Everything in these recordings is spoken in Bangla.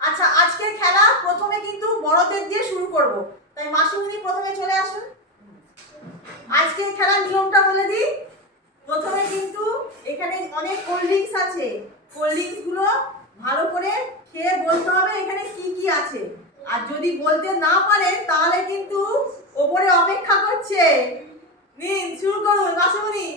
আচ্ছা আজকের খেলা প্রথমে কিন্তু বড়দের দিয়ে শুরু করব। তাই মাসিমণি প্রথমে চলে আসুন। আজকের খেলার নিয়মটা বলে দিই। প্রথমে কিন্তু এখানে অনেক কোল্ড ড্রিঙ্কস আছে। কোল্ড ড্রিঙ্কসগুলো ভালো করে খেয়ে বলতে হবে এখানে কি কি আছে। আর যদি বলতে না পারেন তাহলে কিন্তু ওপরে অপেক্ষা করছে। নিন শুরু করুন মাসিমণি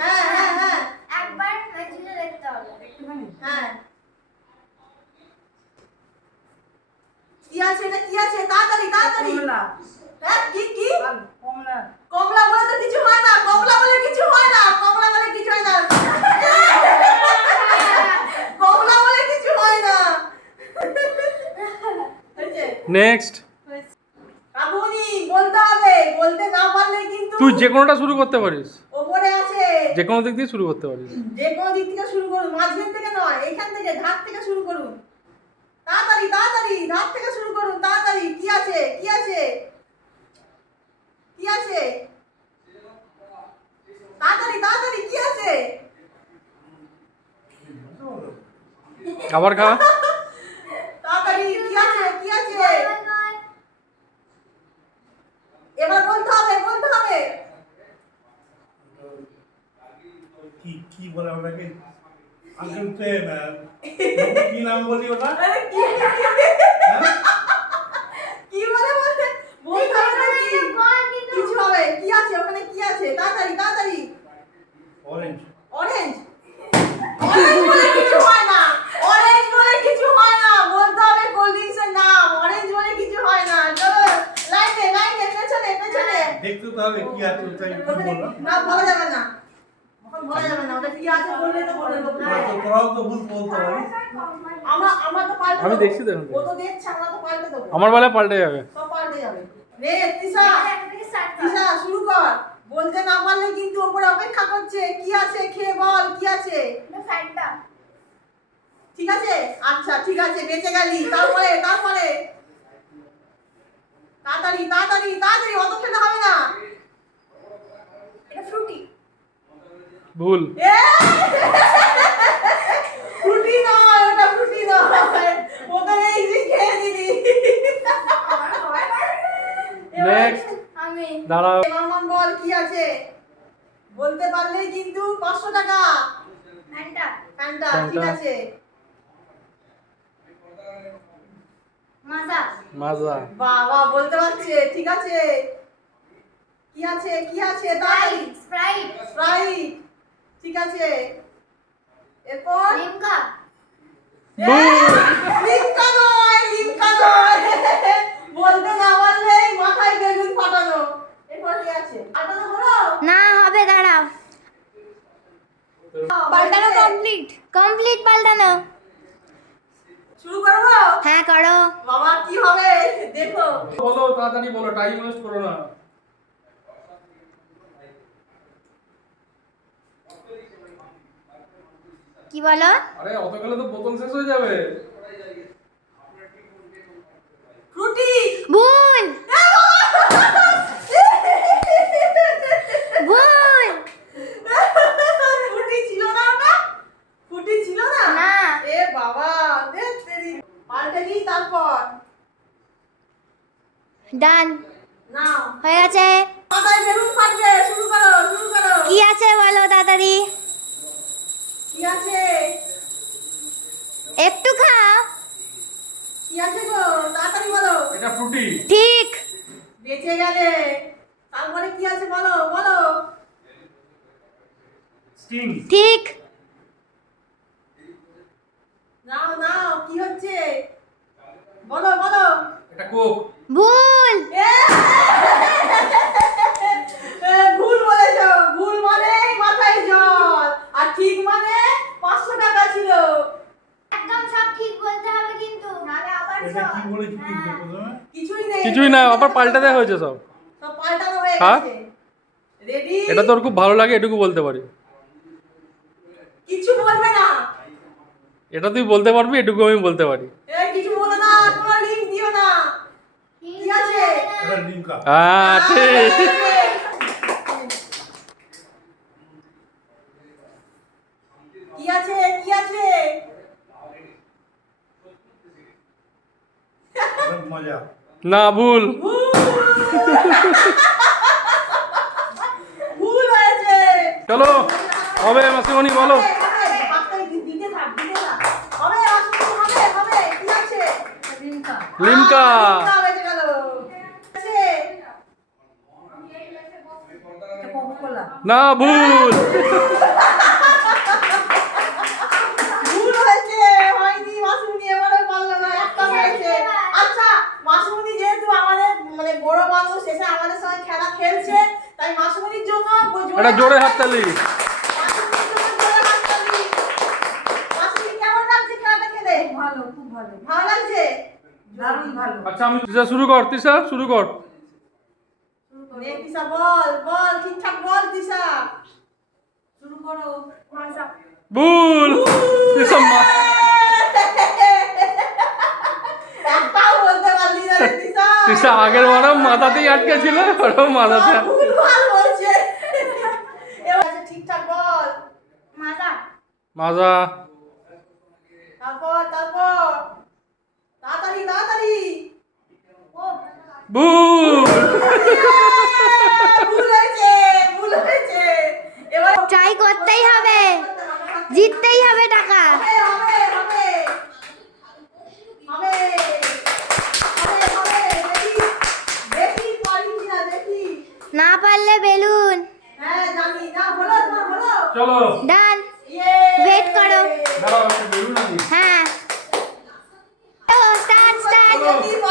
হ্যাঁ হ্যাঁ হ্যাঁ একবার মেঝেতে দেখতে হবে হ্যাঁ কি আছে এটা কি আছে তাড়াতাড়ি। তাড়াতাড়ি হ্যাঁ কি কি? কমলা বলে তো কিছু হয় না কমলা বলে কিছু হয় না কমলা বলে কিছু হয় না। কমলা বলে কিছু হয় না। নেক্সট কাকুনি বলতে হবে বলতে না পারলে কিন্তু তুই যে কোনোটা শুরু করতে পারিস। ওপরে আছে। যে কোনো দিক দিয়ে শুরু করতে পারিস। যে কোনো দিক থেকে শুরু করুন মাঝখান থেকে নয় এখান থেকে ধার থেকে শুরু করুন। তাড়াতাড়ি তাড়াতাড়ি ধার থেকে শুরু করুন তাড়াতাড়ি কি আছে? কি আছে? কি আছে? তাড়াতাড়ি তাড়াতাড়ি কি আছে? আবার খা। তাড়াতাড়ি কি আছে? কি আছে? এবার বলতে হবে বলতে হবে। কি কি বলে আঙ্কেল তে কি নাম বলি ওটা আরে কি হ্যাঁ? কি বলে বলতে বলতে হবে নাকি কিছু হবে কি আছে ওখানে কি আছে তাড়াতাড়ি তাড়াতাড়ি অরেঞ্জ অরেঞ্জ অরেঞ্জ বলে কিছু হয় না অরেঞ্জ বলে কিছু হয় না বলতে হবে কোল্ড ড্রিঙ্কস এর নাম অরেঞ্জ বলে কিছু হয় না চলো লাইনে লাইনে পেছনে পেছনে দেখতে তো হবে কি আছে ওটা না বলা যাবে না। এখন বলা যাবে না ওটা কি আছে বললে তো বলে দেবো তোরা তো তোরাও তো ভুল বলতে পারিস আমরা আমরা তো পাল্টে আমি দেখছি থেকে। ও তো দেখছে আমরা তো পাল্টে দেবো। আমার বেলায় পাল্টে যাবে। সব পাল্টে যাবে। রে তিশা তিশা শুরু কর। বলতে না পারলে কিন্তু ওপরে অপেক্ষা করছে। কি আছে খেয়ে বল কি আছে? ফ্যানটা ঠিক আছে? আচ্ছা ঠিক আছে বেঁচে গেলি। তারপরে তারপরে। তাড়াতাড়ি তাড়াতাড়ি তাড়াতাড়ি অত খেতে হবে না। এটা ফ্রুটি ভুল। ফ্রুটি নয় ওটা ফ্রুটি নয়। ওটা এই খেয়ে দিলি নেক্সট আমি। দাঁড়াও। মামন বল কি আছে? বলতে পারলেই কিন্তু পাঁচশো টাকা। ফ্যানটা ফ্যানটা। ঠিক আছে। মাজা। মাজা। বাবা বলতে পারছে ঠিক আছে। কি আছে কি আছে? তাই স্প্রাইট স্প্রাইট ঠিক আছে। এরপর? লিমকা লিমকা নয় লিমকা নয়। বলতে না পারলেই মাথায় বেলুন ফাটানো। এরপর কি আছে? ফাটানো হলো? না হবে দাঁড়াও। পাল্টানো কমপ্লিট কমপ্লিট পাল্টানো। শুরু করব? হ্যাঁ করো। বাবা কি হবে? দেখো। বলো তাড়াতাড়ি বলো টাইম ওয়েস্ট করো না। কি বলো? আরে অত গেলে তো বোতল শেষ হয়ে যাবে ফ্রুটি ভুল ভুল ফুটি ছিল না ওটা ফুটি ছিল না না। এ বাবা দেখ তেরি পাল্টে দিই তারপর ডান। হয়ে গেছে? কি আছে বলো তাড়াতাড়ি একটু খাও। ঠিক। বেঁচে গেলে। তারপরে কি আছে বলো বলো। ঠিক নাও নাও কি হচ্ছে বলো বলো এটা কোক ভুল এ! এ, ভুল বলেছ ভুল মানে মাথায় জল আর ঠিক মানে পাঁচশো টাকা ছিল একদম সব ঠিক বলতে হবে কিন্তু নালে আবার এটা কি বলেছি কিন্তু প্রথমে কিছুই নাই। না আবার পাল্টা দেওয়া হয়েছে সব। হয়ে হ্যাঁ? গেছে। রেডি এটা তোর খুব ভালো লাগে এটুকু বলতে পারি। কিছু বলবে না। এটা তুই বলতে পারবি এটুকু আমি বলতে পারি। এ কিছু বলো না তোমার দিও না। কি আছে? হ্যাঁ ঠিক কি আছে কি আছে মজা। না ভুল। ভুল হয়েছে। চলো হবে মাসিমণি বলো। হবে, হবে, হাতটা দি- দিতে থাক, দিতে থাক। হবে, আসলে হবে, হবে, কি আছে? লিমকা আহ, লিমকা বেঁচে গেল। আছে। না ভুল ভুল হয়েছে, হয়নি, মাসুমনি এবারে পারল না, একটা হয়েছে। আচ্ছা, মাসুমনি যেহেতু আমাদের মানে বড় মানুষ এসে আমাদের সঙ্গে খেলা খেলছে তাই মাসুমনির জন্য এটা জোরে হাততালি মাসুমনির জন্য জোরে হাততালি। মাসুমনি কেমন লাগছে খেলাটা খেলে ভালো খুব ভালো ভালো লাগছে দারুণ ভালো আচ্ছা আমি শুরু কর তিশা শুরু কর। বল বল ঠিকঠাক বল শুরু করো ভুল আগের ম্যাডাম মাথাতেই আটকে ছিল ওরও মাথাতে সব ভুলভাল বলছে এবার আচ্ছা, ঠিকঠাক বল মাজা মাজা তারপর তারপর তাড়াতাড়ি তাড়াতাড়ি ও ভুল ভুল হয়েছে ভুল হয়েছে এবার ট্রাই করতেই হবে। জিততেই হবে টাকা। না পারলে বেলুন। হ্যাঁ জানি। না হলো তোমার হলো। চলো ডান ইয়ে Wait করো। দাঁড়াও একটা বেলুন আনি। হ্যাঁ ও স্টার্ট স্টার্ট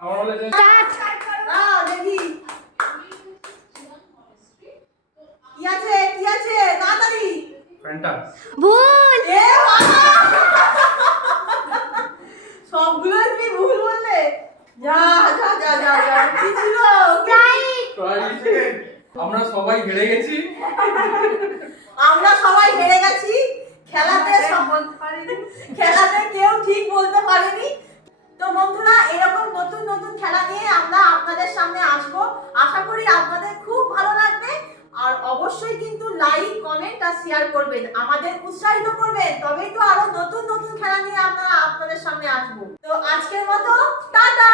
আমার বলে যে দেখি। কি আছে? কি আছে? তাড়াতাড়ি। ফ্যান্টা ভুল। এ সবগুলো তুমি ভুল বললে। যা যা যা যা যা। কি ছিল? আমরা সবাই হেরে গেছি। আমরা সবাই হেরে গেছি। খেলাতে খেলাতে কেউ ঠিক বলতে পারেনি। বন্ধুরা, এরকম নতুন নতুন খেলা নিয়ে আমরা আপনাদের সামনে আসব। আশা করি আপনাদের খুব ভালো লাগবে। আর অবশ্যই কিন্তু লাইক কমেন্ট আর শেয়ার করবেন। আমাদের উৎসাহিত করবেন। তবেই তো আরও নতুন নতুন খেলা নিয়ে আমরা আপনাদের সামনে আসব। তো আজকের মতো, টাটা!